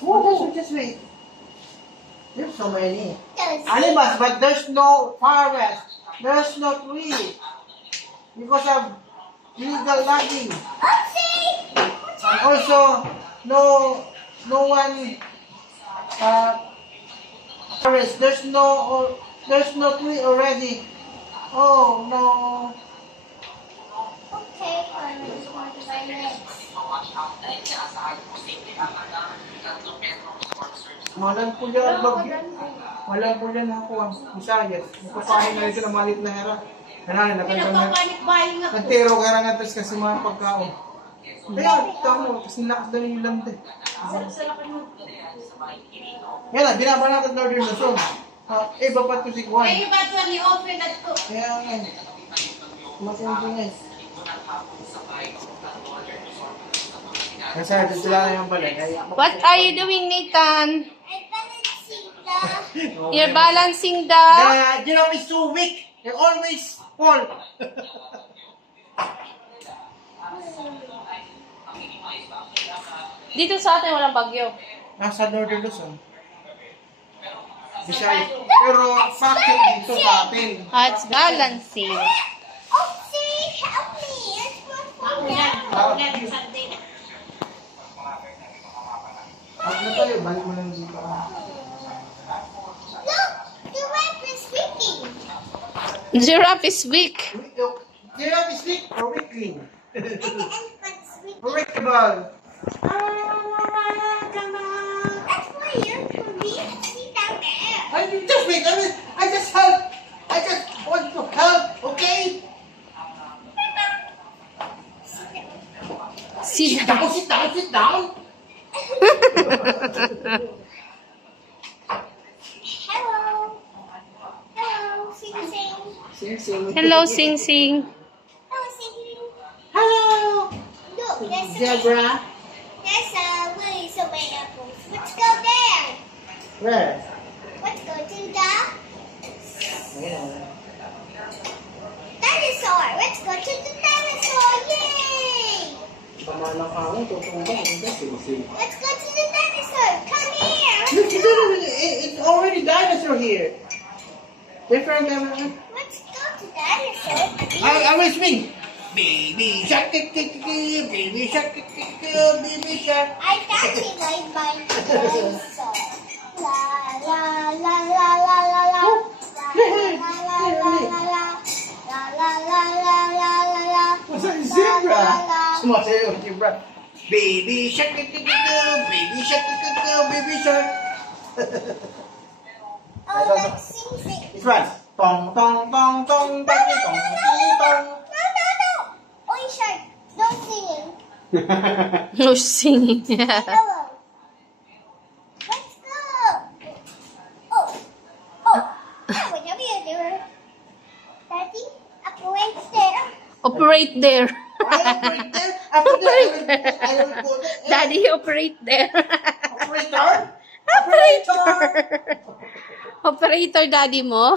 Whoa, just wait. There's so many animals, but there's no forest. There's no tree because of illegal logging. And also, no one forest. There's no tree already. Oh no. Okay, I'm just going to my legs. Malang po yan, bagyo. Malang po yan ako ang Visayas. Nagpapahin na ito ng malit na hera. Kanana, nagtero kaya nga tapos kasi mga pagkaon. Kaya, tamo, kasi lakas na yung lante. Yan na, binabanatag na rin na son. Bapat ko si Juan. Ay, ba't ni open na to? Kaya nga, masintingas. Nasa dito lang yung balay. What are you doing, Nathan? You're balancing the... The giraffe is so weak. They always fall. Dito sa atin walang bagyo. Nasa Northern Luzon. Visayas. Pero fakit dito sa atin. It's balancing. Oopsie, help me. It's At na tayo, balik mo lang dito. Look, the giraffe is speaking. Giraffe is weak. Giraffe is weak or weakling? That's Predictable. why you're for me. See down there. Just wait, I just help. I just want to help, okay? Sit down. Sit down. Hello. Hello, sing sing. Sing. Hello, Sing Sing. Hello, singing. Hello. Look, there's Zebra. really so many apples. Let's go there. Where? Let's go to the Yeah. dinosaur. Let's go to the dinosaur. Yay! Pamalang ako, tutumbang. Let's go to the dinosaur. Come here. Look, it's already dinosaur here. Different camera. Let's go to dinosaur. I will swing. Baby shark, baby shark, baby shark. I dancing like my dinosaur. La la la la la la la. La la la la la la. La la la la la la la. What's that, zebra? Sumasayaw yung zebra. Baby shark, baby shark, baby shark. Oh, let's sing sing. This one. Tong tong tong tong tong tong tong. No. Oh, shark. Don't sing. No singing. Hello. Let's go. Oh. Whatever you're doing. Daddy, up right there. Operate there. Right there. After that, I will go there. Daddy, operate there. Operator. Operator, daddy mo.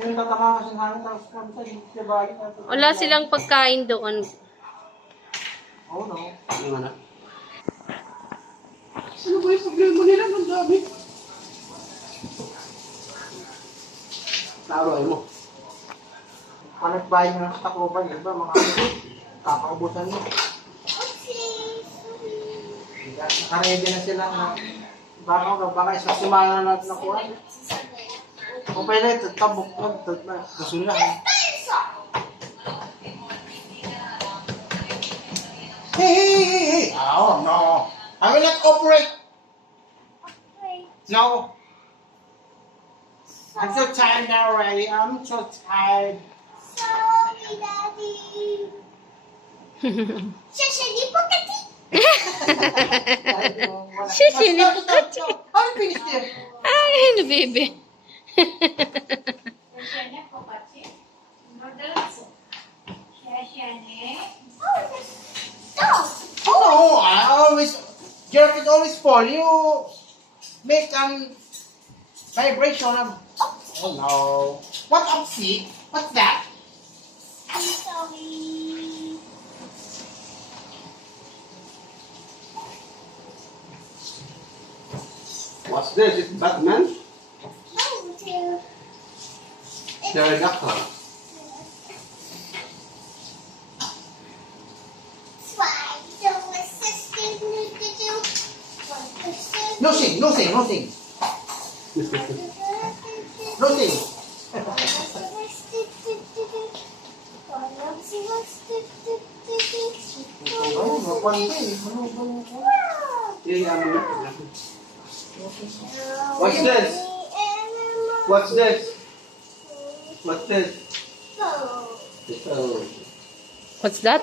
Yung tataka kasi namin tapos punta dito sa bahay. Wala silang pagkain doon. Oh no. Yung ano? Ano ba yung problema nila ng dami? Naroy mo. Paano bahay mo ng Tacloban, di ba? Mga kakaubusan mo. Nakaredy na sila na baka isang simana na natin nakuha. Kung pwede, tabok na. Gusto nila. Hey! Oh, no. I will not operate. No. I'm so tired now already. I'm so tired. Sorry, Daddy. Shashali Pokati. Shishini Pokati. How you finish there? Ay, hello, baby. Oh, Jeremy always fall. You make vibration of. Oh no! What upsie? What's that? I'm sorry. What's this? It's Batman? Oh, dear. They're a doctor. No sing, no sing, no sing. No sing. Oh, mapantay. Yeah, What's this? What's this? What's this? Hippo. What's that?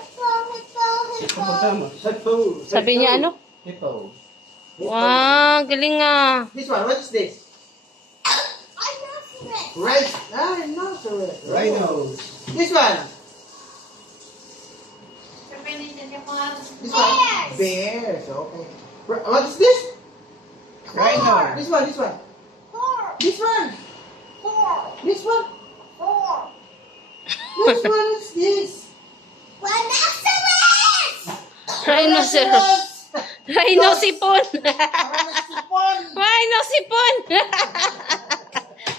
Hippo. Sabi niya ano? Hippo. Wow, galing nga. This one, what is this? Right. Ah, rhinoceros. Rhinos. This one. This one. Bears. Okay. What is this? Rhino. This one. This one. This one. This one. Which one is this? Rhinoceros. Rhinosipon. Rhinosipon. Rhinosipon.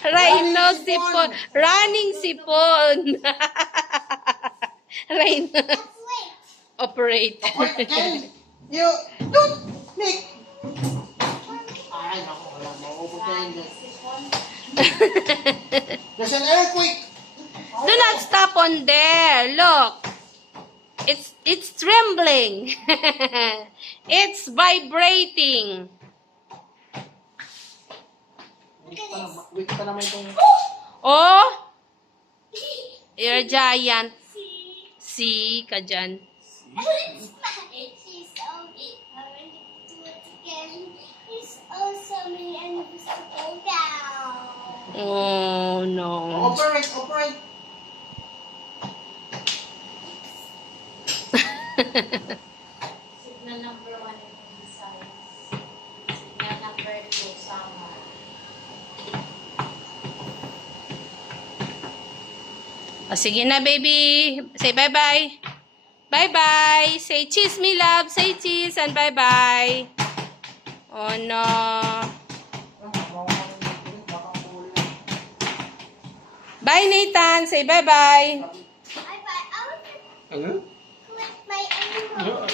Rhinosipon. Running sipon. Rhino. Operate. Okay. You don't make. Ay, naku, wala. Mauubukayin din. There's an earthquake. Do not stop on there. Look. It's trembling. It's vibrating. Wait pa naman itong... Oh, you're a giant. See ka dyan. Oh no. Operate, operate. Signal number 1 in science. Signal number 2 summer. O, sige na, baby. Say bye-bye. Bye-bye. Say cheese, me love. Say cheese and bye-bye. Oh, no. Bye, Nathan. Say bye-bye. Bye-bye. I want to Ano? collect my animal.